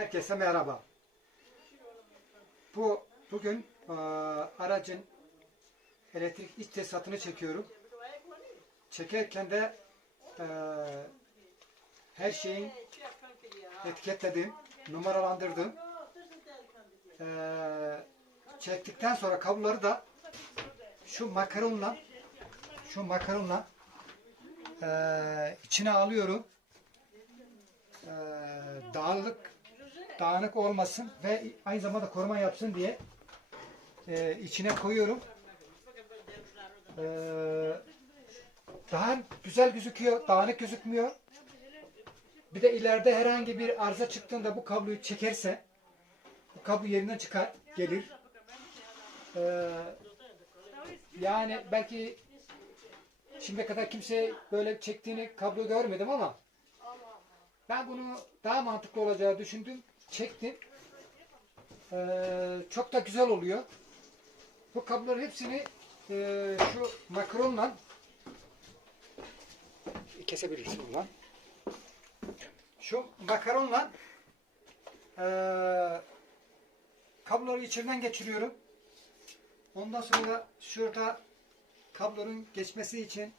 Herkese merhaba. Bu bugün eee, aracın elektrik iç tesisatını çekiyorum. Çekerken de eee, her şeyin etiketledim, numaralandırdım. Eee, çektikten sonra kabloları da şu makaronla şu makaronla eee, içine alıyorum. Eee dağınık dağınık olmasın ve aynı zamanda koruma yapsın diye eee, içine koyuyorum. Eee, daha güzel gözüküyor, dağınık gözükmüyor. Bir de ileride herhangi bir arıza çıktığında bu kabloyu çekerse bu kablo yerinden çıkar, gelir. Eee, yani belki şimdiye kadar kimse böyle çektiğini kablo görmedim ama ben bunu daha mantıklı olacağı düşündüm. Çektim. Ee, çok da güzel oluyor. Bu kabloların hepsini e, şu makaronla kesebilirsin buradan. Şu makaronla e, kabloları içinden geçiriyorum. Ondan sonra şurada kablonun geçmesi için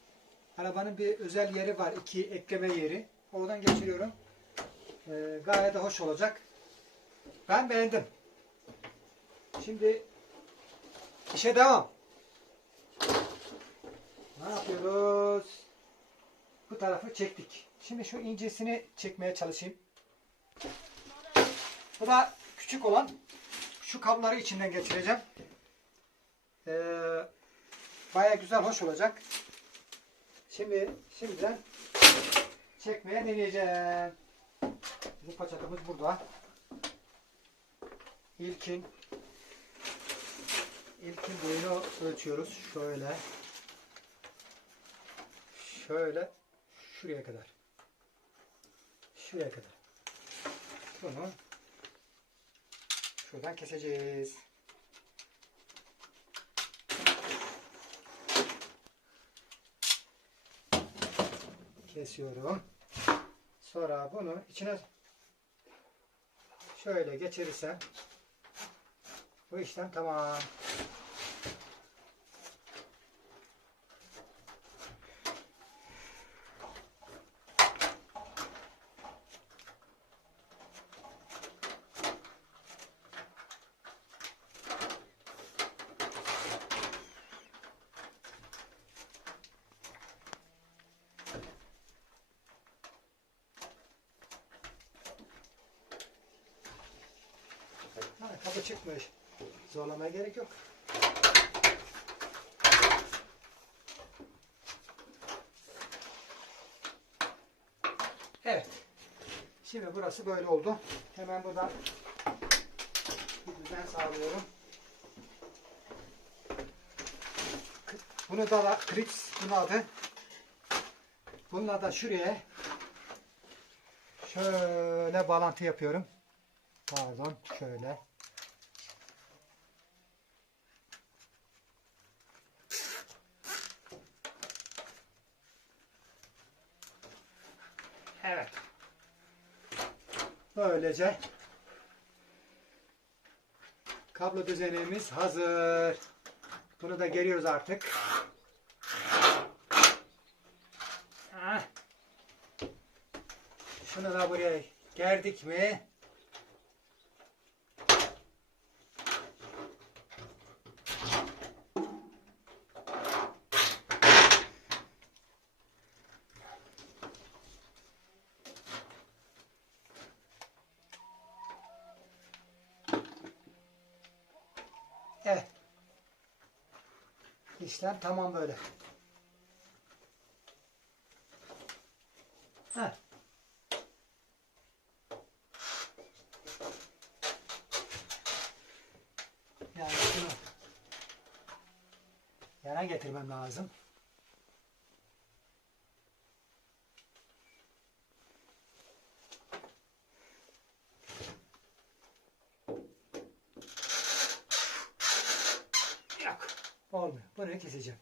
arabanın bir özel yeri var. iki ekleme yeri. Oradan geçiriyorum. Ee, gayet de hoş olacak. Ben beğendim. Şimdi işe devam. Ne yapıyoruz? Bu tarafı çektik. Şimdi şu incesini çekmeye çalışayım. Bu da küçük olan şu kabloları içinden geçireceğim. Ee, Baya güzel, hoş olacak. Şimdi şimdiden çekmeye deneyeceğim. Bizim paçakamız burada. İlkin ilkin boyunu ölçüyoruz. Şöyle. Şöyle şuraya kadar. Şuraya kadar. Bunu şuradan keseceğiz. Kesiyorum. Sonra bunu içine şöyle geçirirsem bu işlem tamam. Ha, kapı çıkmış. Zorlamaya gerek yok. Evet. Şimdi burası böyle oldu. Hemen buradan bir düzen sağlıyorum. Bunu da, da krips bunun adı. Bununla da şuraya şöyle bağlantı yapıyorum. Pardon şöyle. Evet. Böylece kablo düzenimiz hazır. Bunu da geriyoruz artık. Şunu da buraya gerdik mi? Evet. İşlem tamam böyle. Heh. Yani şunu yana getirmem lazım. Yok. Olmuyor. Bunu keseceğim.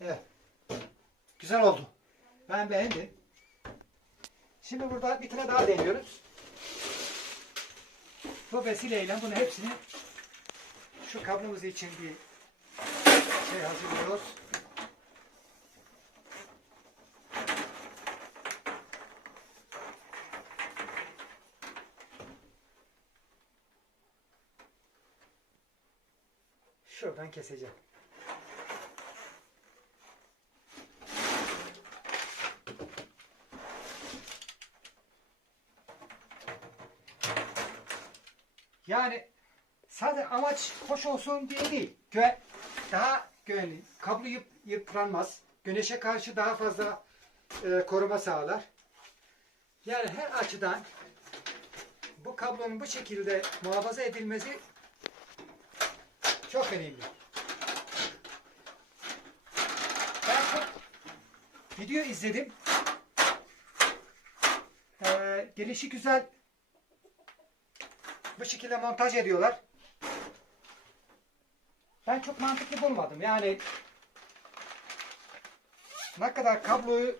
Evet. Güzel oldu. Ben beğendim. Şimdi burada bir tane daha deniyoruz. Bu vesileyle bunu hepsini şu kablomuz için bir şey hazırlıyoruz. Şuradan keseceğim. Yani sadece amaç hoş olsun diye değil. Gö daha güvenli. Kablo yıp yıpranmaz. Güneşe karşı daha fazla e, koruma sağlar. Yani her açıdan bu kablonun bu şekilde muhafaza edilmesi çok önemli. Ben çok video izledim. Ee, gelişi güzel bu şekilde montaj ediyorlar. Ben çok mantıklı bulmadım. Yani ne kadar kabloyu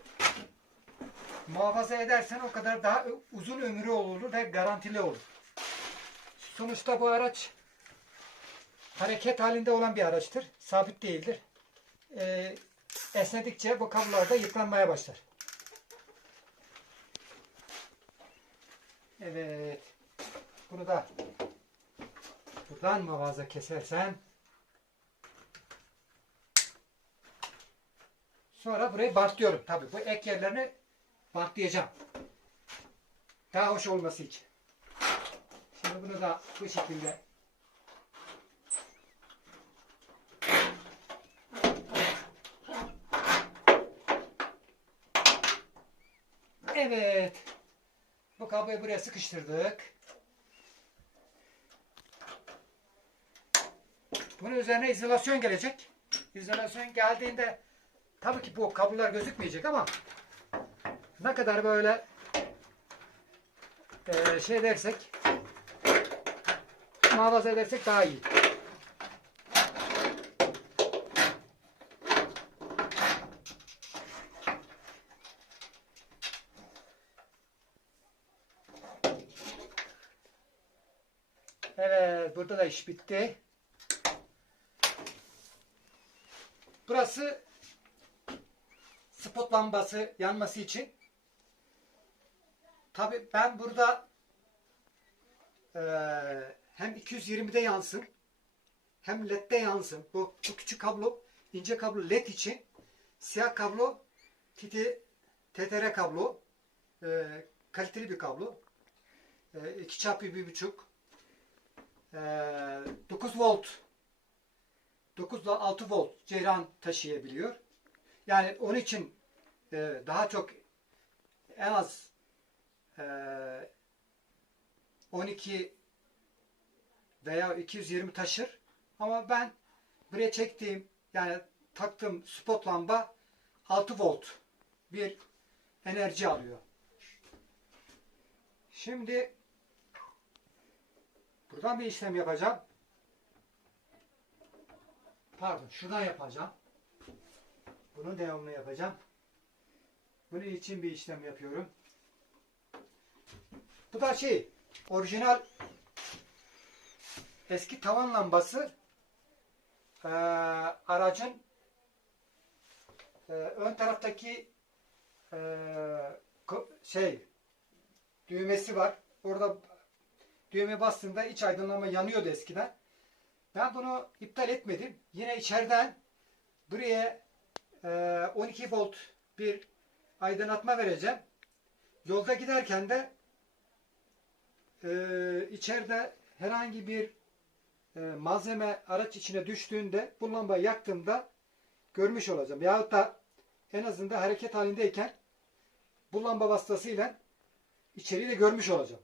muhafaza edersen o kadar daha uzun ömrü olur ve garantili olur. Sonuçta bu araç hareket halinde olan bir araçtır. Sabit değildir. Ee, esnedikçe bu kablolar da yıpranmaya başlar. Evet. Bunu da buradan muhafaza kesersen sonra burayı bantlıyorum. Tabii bu ek yerlerini bantlayacağım. Daha hoş olması için. Şimdi bunu da bu şekilde Evet. Bu kabloyu buraya sıkıştırdık. Bunun üzerine izolasyon gelecek. İzolasyon geldiğinde tabii ki bu kablolar gözükmeyecek ama ne kadar böyle eee, şey dersek muhafaza edersek daha iyi. Evet, burada da iş bitti. Burası spot lambası yanması için. Tabi ben burada eee, hem 220'de yansın hem led'de yansın. Bu, bu küçük kablo, ince kablo led için. Siyah kablo TT, TTR kablo. Eee, kaliteli bir kablo. Eee 2 çarpı 1.5 eee 9 volt 9 ile 6 volt ceyran taşıyabiliyor. Yani onun için e, daha çok en az e, 12 veya 220 taşır. Ama ben buraya çektiğim yani taktığım spot lamba 6 volt bir enerji alıyor. Şimdi buradan bir işlem yapacağım. Pardon, şuradan yapacağım. Bunun devamını yapacağım. Bunun için bir işlem yapıyorum. Bu da şey, orijinal eski tavan lambası eee, aracın eee, ön taraftaki ko- şey düğmesi var. Orada düğme bastığında iç aydınlama yanıyordu eskiden. Ben bunu iptal etmedim. Yine içeriden buraya e, 12 volt bir aydınlatma vereceğim. Yolda giderken de e, içeride herhangi bir e, malzeme araç içine düştüğünde bu lambayı yaktığımda görmüş olacağım. Yahut da en azından hareket halindeyken bu lamba vasıtasıyla içeriği de görmüş olacağım.